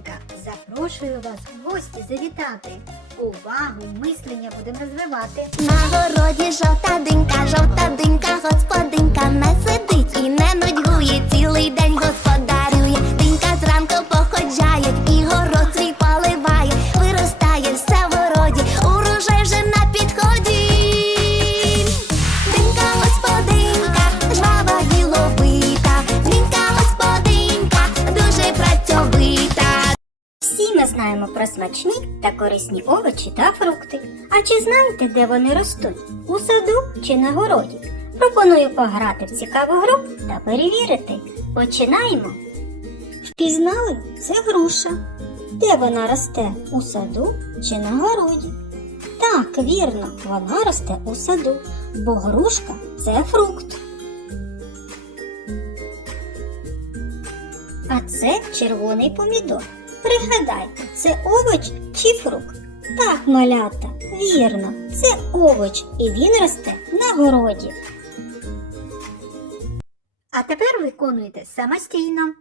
Господинка, запрошую вас в гості завітати. Увагу, мислення будемо розвивати. На городі жовта динька, жовта динька, господинка не сидить і не нудьгує, цілий день господарює. Динька зранку походжає і город свій та корисні овочі та фрукти. А чи знаєте, де вони ростуть? У саду чи на городі? Пропоную пограти в цікаву гру та перевірити. Починаємо. Впізнали? Це груша. Де вона росте? У саду чи на городі? Так, вірно, вона росте у саду, бо грушка це фрукт. А це червоний помідор. Пригадайте, це овоч чи фрукт? Так, малята, вірно, це овоч, і він росте на городі. А тепер виконуйте самостійно.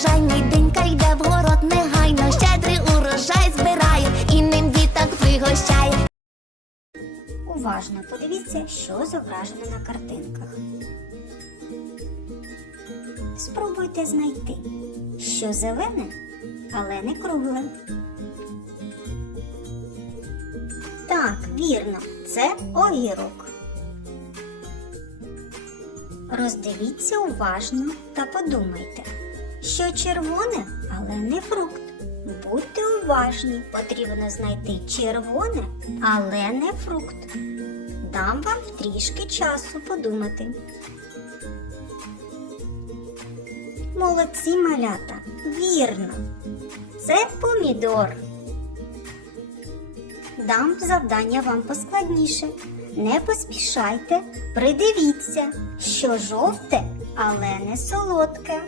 Час врожайний, динька йде в город негайно, щедрий урожай збирає і ним діток пригощає. Уважно подивіться, що зображено на картинках. Спробуйте знайти, що зелене, але не кругле. Так, вірно, це огірок. Роздивіться уважно та подумайте, що червоне, але не фрукт. Будьте уважні, потрібно знайти червоне, але не фрукт. Дам вам трішки часу подумати. Молодці малята, вірно. Це помідор. Дам завдання вам поскладніше. Не поспішайте, придивіться, що жовте, але не солодке.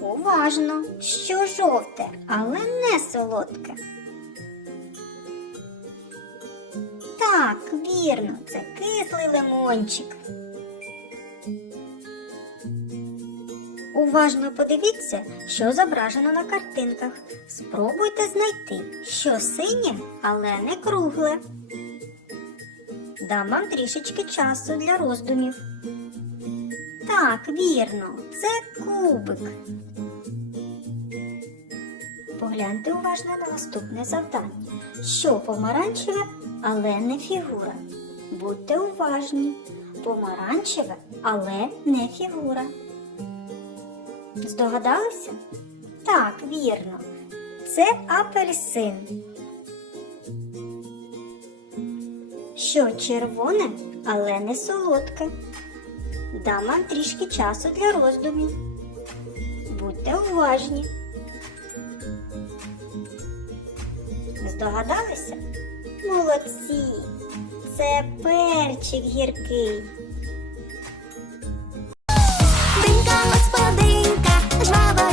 Уважно, що жовте, але не солодке. Так, вірно, це кислий лимончик. Уважно подивіться, що зображено на картинках. Спробуйте знайти, що синє, але не кругле. Дам вам трішечки часу для роздумів. Так, вірно, це кубик. Погляньте уважно на наступне завдання. Що помаранчеве, але не фігура. Будьте уважні. Помаранчеве, але не фігура. Здогадалися? Так, вірно. Це апельсин. Що червоне, але не солодке. Дам вам трішки часу для роздумів. Будьте уважні. Догадалися? Молодці! Це перчик гіркий. Динька господинка, жвава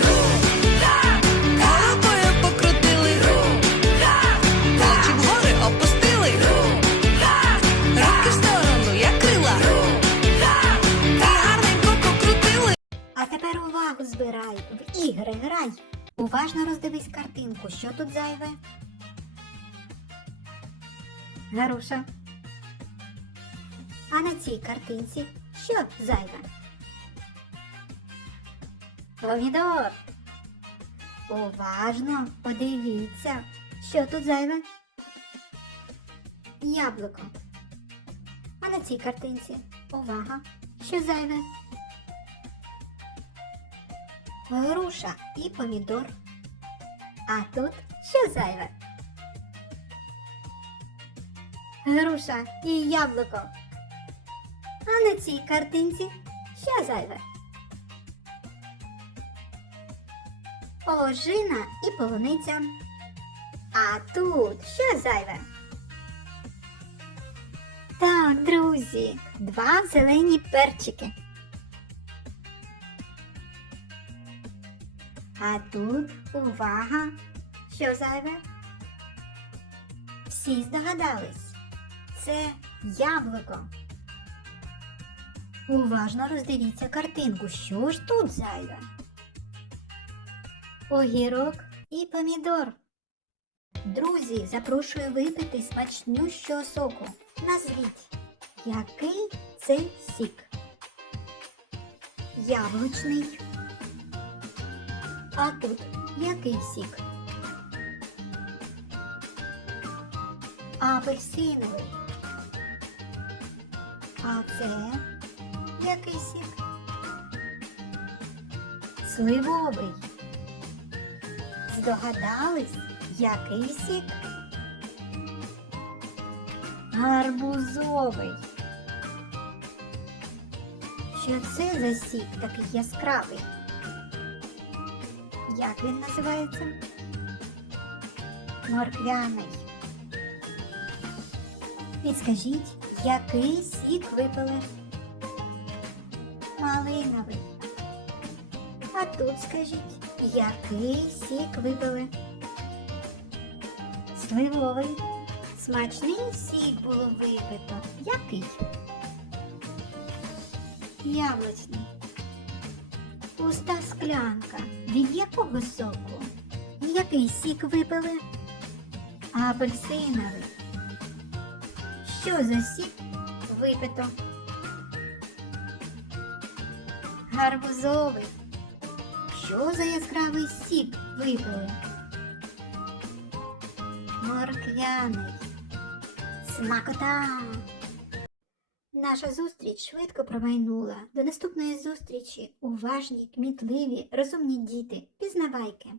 Уважно роздивись картинку, що тут зайве. Гаруша. А на цій картинці що зайве? Помідор. Уважно подивіться, що тут зайве. Яблуко. А на цій картинці увага, що зайве? груша і помідор. А тут що зайве? Груша і яблуко. А на цій картинці що зайве? Ожина і полуниця. А тут що зайве? Так, друзі, два зелені перчики. А тут увага! Що зайве? Всі здогадались. Це яблуко. Уважно роздивіться картинку. Що ж тут зайве? Огірок і помідор. Друзі, запрошую випити смачнющого соку. Назвіть, який це сік? Яблучний. А тут який сік? Апельсиновий. А це який сік? Сливовий. Здогадались, який сік? Гарбузовий. Що це за сік такий яскравий? Як він називається? Морквяний. Підскажіть, який сік випили? Малиновий. А тут скажіть, який сік випили? Сливовий. Смачний сік було випито. Який? Яблучний. Пуста склянка. Від якого соку? Який сік випили? Апельсиновий. Що за сік випито? Гарбузовий. Що за яскравий сік випили? Морквяний. Смакота. Наша зустріч швидко промайнула. До наступної зустрічі. Уважні, кмітливі, розумні діти. Пізнавайки.